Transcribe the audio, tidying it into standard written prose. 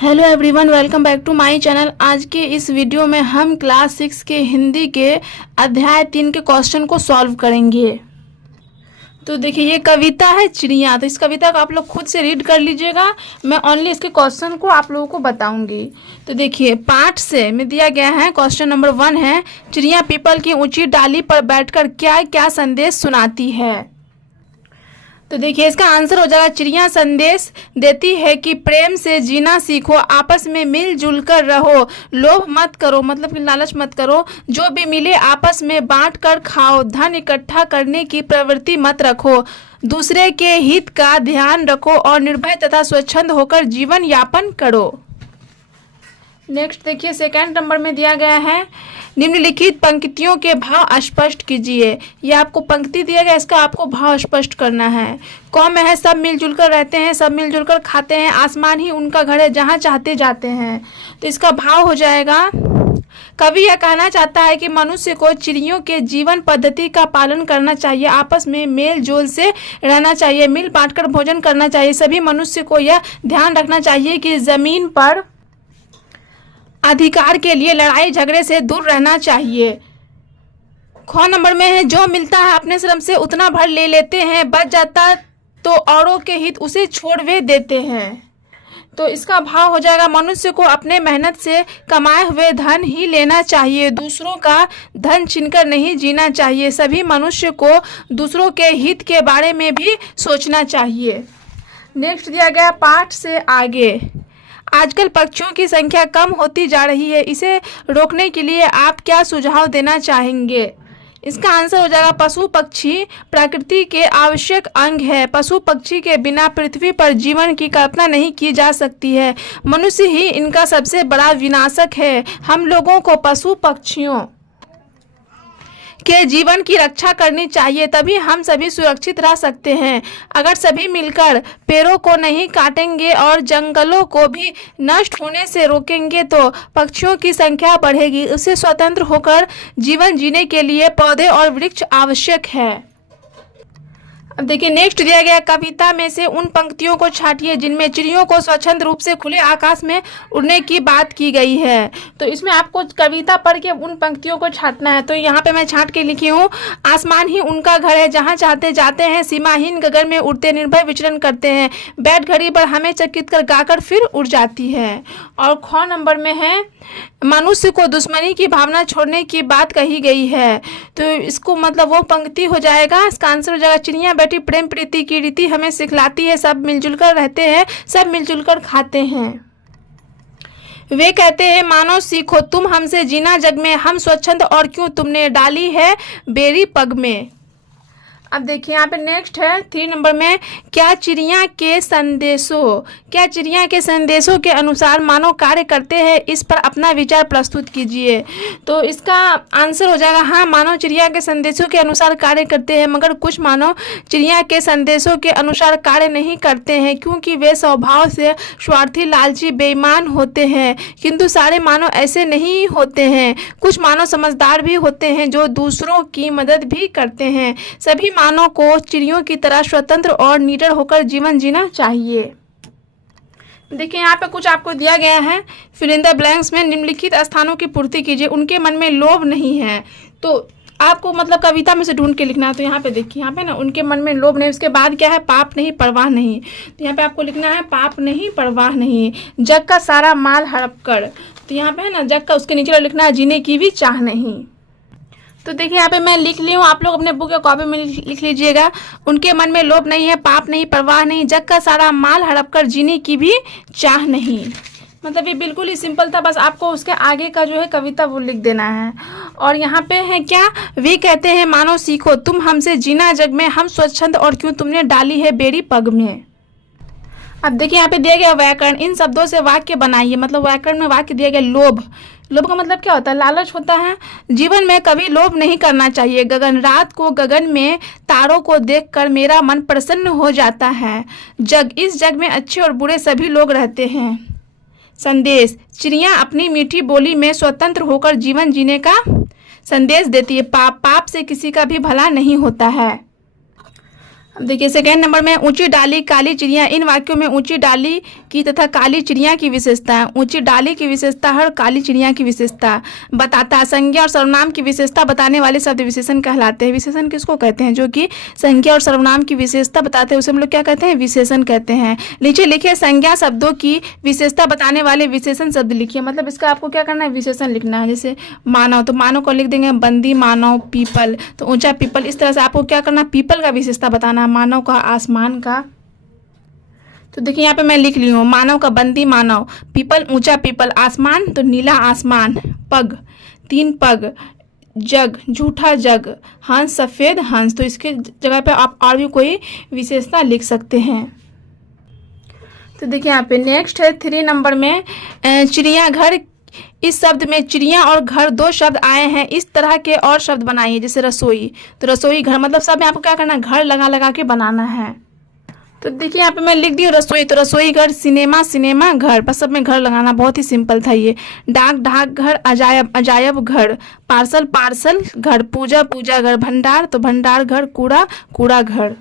Hello everyone, welcome back to my channel. आज के इस वीडियो में हम क्लास 6 के हिंदी के अध्याय 3 के क्वेश्चन को सॉल्व करेंगे। तो देखिए, ये कविता है चिड़िया। तो इस कविता को आप लोग खुद से रीड कर लीजिएगा, मैं ओनली इसके क्वेश्चन को आप लोगों को बताऊंगी। तो देखिए, पाठ से में दिया गया है। क्वेश्चन नंबर 1 है, चिड़िया पीपल की ऊंची डाली पर बैठकर क्या क्या संदेश सुनाती है। तो देखिए, इसका आंसर हो जाएगा, चिड़िया संदेश देती है कि प्रेम से जीना सीखो, आपस में मिलजुल कर रहो, लोभ मत करो, मतलब कि लालच मत करो, जो भी मिले आपस में बांट कर खाओ, धन इकट्ठा करने की प्रवृत्ति मत रखो, दूसरे के हित का ध्यान रखो और निर्भय तथा स्वच्छंद होकर जीवन यापन करो। नेक्स्ट देखिए, सेकंड नंबर में दिया गया है, निम्नलिखित पंक्तियों के भाव स्पष्ट कीजिए। ये आपको पंक्ति दिया गया, इसका आपको भाव स्पष्ट करना है। कौन में है, सब मिलजुल कर रहते हैं, सब मिलजुल कर खाते हैं, आसमान ही उनका घर है, जहाँ चाहते जाते हैं। तो इसका भाव हो जाएगा, कवि यह कहना चाहता है कि मनुष्य को चिड़ियों के जीवन पद्धति का पालन करना चाहिए, आपस में मेल जोल से रहना चाहिए, मिल बांटकर भोजन करना चाहिए। सभी मनुष्य को यह ध्यान रखना चाहिए कि जमीन पर अधिकार के लिए लड़ाई झगड़े से दूर रहना चाहिए। ख नंबर में है, जो मिलता है अपने श्रम से उतना भर ले लेते हैं, बच जाता तो औरों के हित उसे छोड़ वे देते हैं। तो इसका भाव हो जाएगा, मनुष्य को अपने मेहनत से कमाए हुए धन ही लेना चाहिए, दूसरों का धन छीनकर नहीं जीना चाहिए। सभी मनुष्य को दूसरों के हित के बारे में भी सोचना चाहिए। नेक्स्ट दिया गया, पाठ से आगे, आजकल पक्षियों की संख्या कम होती जा रही है, इसे रोकने के लिए आप क्या सुझाव देना चाहेंगे। इसका आंसर हो जाएगा, पशु पक्षी प्रकृति के आवश्यक अंग है, पशु पक्षी के बिना पृथ्वी पर जीवन की कल्पना नहीं की जा सकती है, मनुष्य ही इनका सबसे बड़ा विनाशक है। हम लोगों को पशु पक्षियों के जीवन की रक्षा करनी चाहिए, तभी हम सभी सुरक्षित रह सकते हैं। अगर सभी मिलकर पेड़ों को नहीं काटेंगे और जंगलों को भी नष्ट होने से रोकेंगे तो पक्षियों की संख्या बढ़ेगी। उससे स्वतंत्र होकर जीवन जीने के लिए पौधे और वृक्ष आवश्यक है। अब देखिए, नेक्स्ट दिया गया, कविता में से उन पंक्तियों को छांटिए जिनमें चिड़ियों को स्वच्छंद रूप से खुले आकाश में उड़ने की बात की गई है। तो इसमें आपको कविता पढ़ के उन पंक्तियों को छांटना है। तो यहाँ पे मैं छांट के लिखी हूँ, आसमान ही उनका घर है, जहाँ चाहते जाते हैं, सीमाहीन गगन में उड़ते निर्भय विचरण करते हैं, बैठ घड़ी पर हमें चकित कर गाकर फिर उड़ जाती है। और ख नंबर में है, मनुष्य को दुश्मनी की भावना छोड़ने की बात कही गई है। तो इसको मतलब वो पंक्ति हो जाएगा, इसका आंसर हो जाएगा, चिड़िया बैठी प्रेम प्रीति की रीति हमें सिखलाती है, सब मिलजुल कर रहते हैं, सब मिलजुल कर खाते हैं। वे कहते हैं, मानो सीखो तुम हमसे जीना जग में, हम स्वच्छंद और क्यों तुमने डाली है बेरी पग में। अब देखिए, यहाँ पे नेक्स्ट है 3 नंबर में, क्या चिड़िया के संदेशों के अनुसार मानव कार्य करते हैं, इस पर अपना विचार प्रस्तुत कीजिए। तो इसका आंसर हो जाएगा, हाँ, मानव चिड़िया के संदेशों के अनुसार कार्य करते हैं, मगर कुछ मानव चिड़िया के संदेशों के अनुसार कार्य नहीं करते हैं, क्योंकि वे स्वभाव से स्वार्थी, लालची, बेईमान होते हैं। किंतु सारे मानव ऐसे नहीं होते हैं, कुछ मानव समझदार भी होते हैं जो दूसरों की मदद भी करते हैं। सभी मानव को चिड़ियों की तरह स्वतंत्र और निडर होकर जीवन जीना चाहिए। देखिए, यहाँ पे कुछ आपको दिया गया है, फिल इन द ब्लैंक्स में निम्नलिखित स्थानों की पूर्ति कीजिए। उनके मन में लोभ नहीं है। तो आपको मतलब कविता में से ढूंढ के लिखना है। तो यहाँ पे देखिए, यहाँ पे ना, उनके मन में लोभ नहीं, उसके बाद क्या है, पाप नहीं परवाह नहीं। तो यहाँ पे आपको लिखना है, पाप नहीं परवाह नहीं, जग का सारा माल हड़प कर। तो यहाँ पे है ना, जग का, उसके नीचे लिखना है, जीने की भी चाह नहीं। तो देखिए, यहाँ पे मैं लिख ली हूँ, आप लोग अपने बुक या कॉपी में लिख लीजिएगा। उनके मन में लोभ नहीं है, पाप नहीं परवाह नहीं, जग का सारा माल हड़प कर जीने की भी चाह नहीं। मतलब ये बिल्कुल ही सिंपल था, बस आपको उसके आगे का जो है कविता वो लिख देना है। और यहाँ पे है क्या, वे कहते हैं, मानो सीखो तुम हमसे जीना जग में, हम स्वच्छंद और क्यों तुमने डाली है बेड़ी पग में। अब देखिए, यहाँ पे दिया गया व्याकरण, इन शब्दों से वाक्य बनाइए। मतलब व्याकरण में वाक्य दिया गया, लोभ। लोभ का मतलब क्या होता है, लालच होता है। जीवन में कभी लोभ नहीं करना चाहिए। गगन, रात को गगन में तारों को देखकर मेरा मन प्रसन्न हो जाता है। जग, इस जग में अच्छे और बुरे सभी लोग रहते हैं। संदेश, चिड़िया अपनी मीठी बोली में स्वतंत्र होकर जीवन जीने का संदेश देती है। पाप से किसी का भी भला नहीं होता है। अब देखिए सेकेंड नंबर में ऊंची डाली काली चिड़िया। इन वाक्यों में ऊंची डाली की तथा काली चिड़िया की विशेषता है। ऊंची डाली की विशेषता है और काली चिड़िया की विशेषता बताता है। संज्ञा और सर्वनाम की विशेषता बताने वाले शब्द विशेषण कहलाते हैं। विशेषण किसको कहते हैं? जो कि संज्ञा और सर्वनाम की विशेषता बताते हैं उसे हम लोग क्या कहते हैं? विशेषण कहते हैं। नीचे लिखे संज्ञा शब्दों की विशेषता बताने वाले विशेषण शब्द लिखिए। मतलब इसका आपको क्या करना है? विशेषण लिखना है। जैसे मानव, तो मानव को लिख देंगे बंदी मानव, पीपल तो ऊंचा पीपल। इस तरह से आपको क्या करना? पीपल का विशेषता बताना, मानव का, आसमान का। तो देखिए यहाँ पे मैं लिख ली हूँ, मानव का बंदी मानव, पीपल ऊंचा पीपल, आसमान तो नीला आसमान, पग 3 पग, जग झूठा जग, हंस सफेद हंस। तो इसके जगह पे आप और भी कोई विशेषता लिख सकते हैं। तो देखिए यहाँ पे नेक्स्ट है 3 नंबर में चिड़ियाघर। इस शब्द में चिड़िया और घर 2 शब्द आए हैं। इस तरह के और शब्द बनाइए। जैसे रसोई, तो रसोई घर, मतलब सब में आपको क्या करना है? घर लगा लगा के बनाना है। तो देखिए यहाँ पे मैं लिख दी हूँ रसोई, तो रसोई घर, सिनेमा सिनेमा घर, बस सब में घर लगाना। बहुत ही सिंपल था ये। डाक डाक घर, अजायब अजायब घर, पार्सल पार्सल घर, पूजा पूजा घर, भंडार तो भंडार घर, कूड़ा कूड़ा घर।